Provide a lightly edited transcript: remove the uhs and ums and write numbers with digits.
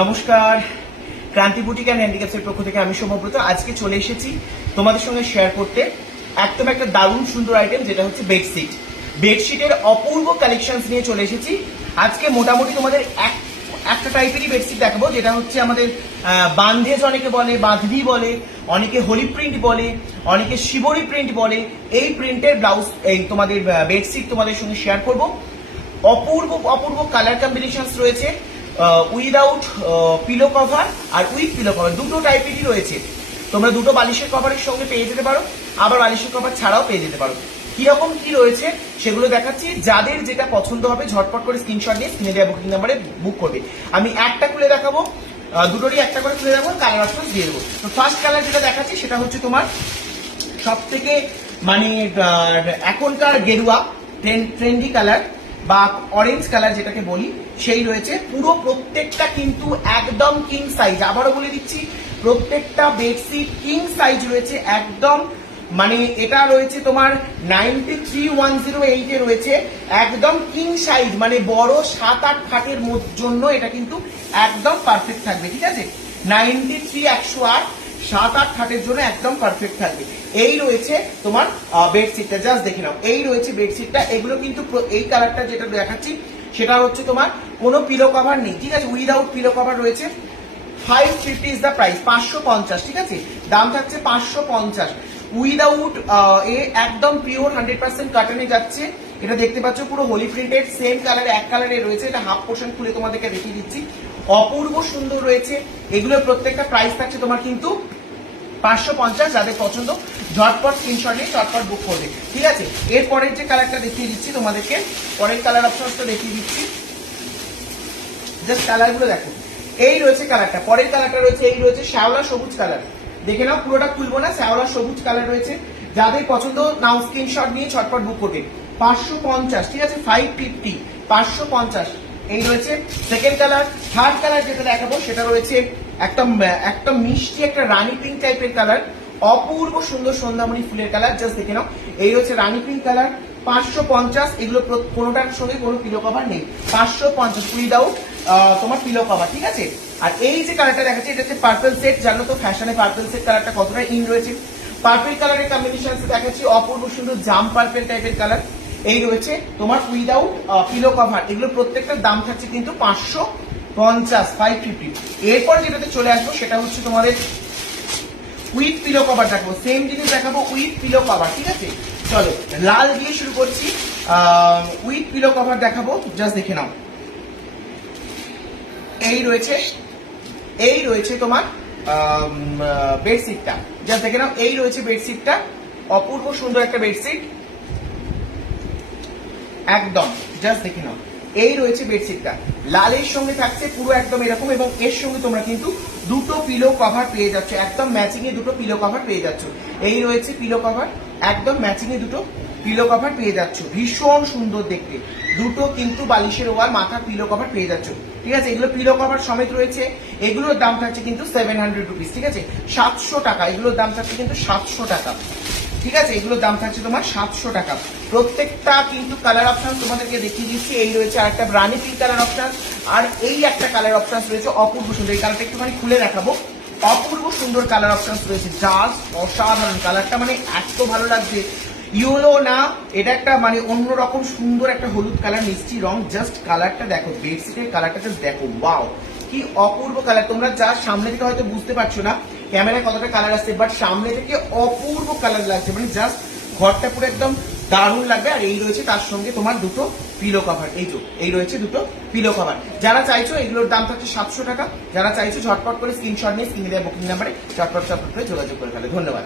নমস্কার, ক্রান্তি boutique and হ্যান্ডিক্রাফটসের পক্ষ থেকে আমি সৌম্যব্রত আজকে চলে এসেছি তোমাদের সঙ্গে শেয়ার করতে একদম একটা দারুণ সুন্দর আইটেম, যেটা হচ্ছে বেডশিট। বেডশিটের অপূর্ব কালেকশনস নিয়ে চলে এসেছি আজকে। মোটামুটি তোমাদের একটা টাইপেরই বেডশিট দেখাবো, যেটা হচ্ছে আমাদের বান্ধেজ অনেকে বলে, বাঁধনি বলে, অনেকে হোলি প্রিন্ট বলে, অনেকে শিবরি প্রিন্ট বলে। এই প্রিন্টের ব্লাউজ, এই তোমাদের বেডশিট তোমাদের সঙ্গে শেয়ার করব। অপূর্ব অপূর্ব কালার কম্বিনেশনস রয়েছে, উইদাউট পিলো কভার আর উইথ পিলো কভার, দুটো টাইপেরই রয়েছে। তোমরা দুটো বালিশের কভারের সঙ্গে পেয়ে যেতে পারো, আবার বালিশের কভার ছাড়াও পেয়ে যেতে পারো। কিরকম কি রয়েছে সেগুলো দেখাচ্ছি। যাদের যেটা পছন্দ হবে ঝটপট করে স্ক্রিনশট নিয়ে স্ক্রিনে দেওয়া বুকিং নাম্বারে বুক করবে। আমি একটা খুলে দেখাবো, দুটোরই একটা করে খুলে দেখাবো, কালার অপশন দিয়ে দেবো। তো ফার্স্ট কালার যেটা দেখাচ্ছি সেটা হচ্ছে তোমার সব থেকে মানে এখনকার গেরুয়া ট্রেন্ডি কালার বা অরেঞ্জ কালার যেটাকে বলি, সেই রয়েছে। পুরো প্রত্যেকটা কিন্তু একদম কিং সাইজ, আবারও বলে দিচ্ছি, প্রত্যেকটা বেডশিট কিং সাইজ রয়েছে একদম। মানে এটা রয়েছে তোমার 93,108 এ রয়েছে একদম কিং সাইজ, মানে বড় 7-8 খাটের জন্য এটা কিন্তু একদম পারফেক্ট থাকবে। ঠিক আছে, 93,108 7-8 খাটের জন্য একদম পারফেক্ট থাকবে। এই রয়েছে তোমার বেডশিটটা, জাস্ট দেখে নাও। এই রয়েছে বেডশিটটা। এগুলো কিন্তু এই কালারটা যেটা দেখাচ্ছি সেটা হচ্ছে তোমার কোনো পিলো কভার নেই। ঠিক আছে, উইদাউট পিলো কভার রয়েছে। 550 ইজ দ্য প্রাইস, 550। ঠিক আছে, দাম থাকছে 550 উইদাউট একদম পিওর 100% কাটনে যাচ্ছে। এটা দেখতে পাচ্ছ পুরো হোলি প্রিন্টেড, সেম কালারে, এক কালারে রয়েছে। এটা হাফ পোর্শন খুলে তোমাদেরকে দেখিয়ে দিচ্ছি। অপূর্ব সুন্দর রয়েছে। এগুলোর প্রত্যেকটা প্রাইস থাকছে তোমার কিন্তু 550। যাদের পছন্দ ঝটপট স্ক্রিনশট নিয়ে ঝটপট বুক করবে। ঠিক আছে, এর পরের যে কালারটা দেখিয়ে দিচ্ছি তোমাদেরকে, পরের কালার অপশনটা দেখিয়ে দিচ্ছি। জাস্ট কালারগুলো দেখো। এই রয়েছে কালারটা, পরের কালারটা রয়েছে, এই রয়েছে শ্যাওলা সবুজ কালার। দেখে নাও, পুরোটা খুলবো না, শ্যাওলা সবুজ কালার রয়েছে। যাদের পছন্দ নাও স্ক্রিনশট নিয়ে ঝটপট বুক করবে। 550। ঠিক আছে, 550, 550। এই রয়েছে সেকেন্ড কালার। থার্ড কালার যেটা দেখাবো সেটা রয়েছে একটা মিষ্টি একটা রানী পিঙ্ক টাইপের কালার, অপূর্ব সুন্দর সন্ধ্যামণি ফুলের কালার। জাস্ট দেখে নাও, এই হচ্ছে রানী পিঙ্ক কালার। 550। এগুলো কোনোটার সঙ্গে কোনো পিলো কভার নেই। 550 উইদাউট তোমার পিলো কভার। ঠিক আছে, আর এই যে কালারটা দেখাচ্ছে এটা হচ্ছে পার্পল সেট। জানো তো ফ্যাশনে পার্পল সেট কালারটা কতটা ইন রয়েছে। পার্পল কালারের কম্বিনেশন দেখাচ্ছি, অপূর্ব সুন্দর জাম পার্পল টাইপের কালার। এই রয়েছে তোমার উইদাউট পিলো কভার। এগুলো প্রত্যেকটার দাম থাকছে কিন্তু 550, 550। এরপরে যেটাতে চলে আসবো সেটা হচ্ছে তোমাদের উইথ পিলো কভার দেখাবো। সেম জিনিস দেখাবো উইথ পিলো কভার। ঠিক আছে, চলো লাল দিয়ে শুরু করছি। উইথ পিলো কভার দেখাবো, জাস্ট দেখে নাও। এই রয়েছে তোমার বেডশিটটা, জাস্ট দেখে নাও। এই রয়েছে বেডশিটটা, অপূর্ব সুন্দর একটা বেডশিট একদম, জাস্ট দেখে নাও। এই রয়েছে বেডশিটটা, লালের সঙ্গে থাকছে পুরো একদম এরকম, এবং এর সঙ্গে তোমরা কিন্তু দুটো পিলো কভার পেয়ে যাচ্ছ, একদম ম্যাচিং এ দুটো পিলো কভার পেয়ে যাচ্ছ। এই রয়েছে পিলো কভার, একদম ম্যাচিং এ দুটো পিলো কভার পেয়ে যাচ্ছ, ভীষণ সুন্দর দেখতে। দুটো কিন্তু বালিশের ওয়ার মাথা পিলো কভার পেয়ে যাচ্ছ। ঠিক আছে, এগুলো পিলো কভার সমেত রয়েছে। এগুলোর দাম থাকছে কিন্তু 700 রুপিস। ঠিক আছে, 700 টাকা। এগুলোর দাম থাকছে কিন্তু 700 টাকা। ঠিক আছে, এগুলোর দাম থাকছে তোমার 700 টাকা। প্রত্যেকটা কিন্তু কালার অপশন তোমাদেরকে দেখিয়ে দিচ্ছি। এই রয়েছে আরেকটা রানী পিঙ্ক কালার অপশন, আর এই একটা কালার অপশন রয়েছে অপূর্ব সুন্দর। এই কালারটা একটুখানি খুলে দেখাবো। অপূর্ব সুন্দর কালার অপশন রয়েছে, জাস্ট অসাধারণ কালারটা, মানে এত ভালো লাগছে। ইয়েলো না, এটা একটা মানে অন্যরকম সুন্দর একটা হলুদ কালার, মিষ্টি রং। জাস্ট কালারটা দেখো, বেডশিটের কালারটা জাস্ট দেখো, ওয়াও কি অপূর্ব কালার। তোমরা যা সামনে থেকে হয়তো বুঝতে পারছো না ক্যামেরায় কতটা কালার আসছে, বাট সামনে থেকে অপূর্ব কালার লাগছে, মানে জাস্ট ঘরটা পুরো একদম দারুণ লাগবে। আর এই রয়েছে তার সঙ্গে তোমার দুটো পিলো কভার। এই রয়েছে দুটো পিলো কভার। যারা চাইছো এগুলোর দাম থাকছে 700 টাকা। যারা চাইছো ঝটপট করে স্ক্রিনশট নিয়ে স্ক্রিনে দেওয়া বুকিং নাম্বারে চটপট করে যোগাযোগ করে ফেলে। ধন্যবাদ।